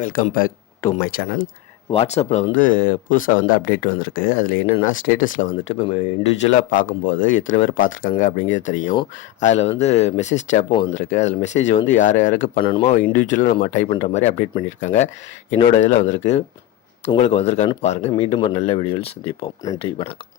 Welcome back to my channel. வாட்ஸ்அப்பில் புதுசாக update வந்திருக்கு. அதில் என்னென்னா ஸ்டேட்டஸில் இப்போ இண்டிவிஜுவலாக பார்க்கும்போது எத்தனை பேர் பார்த்துருக்காங்க அப்படிங்கிறது தெரியும். அதில் மெசேஜ் டேப்பும் வந்திருக்கு. அதில் மெசேஜ் யார் யாருக்கு பண்ணணுமோ இண்டிவிஜுவலாக நம்ம டைப் பண்ணுற மாதிரி அப்டேட் பண்ணியிருக்காங்க. என்னோட இதில் வந்திருக்கு. உங்களுக்கு வந்திருக்கான்னு பாருங்கள். மீண்டும் ஒரு நல்ல வீடியோவில் சந்திப்போம். நன்றி, வணக்கம்.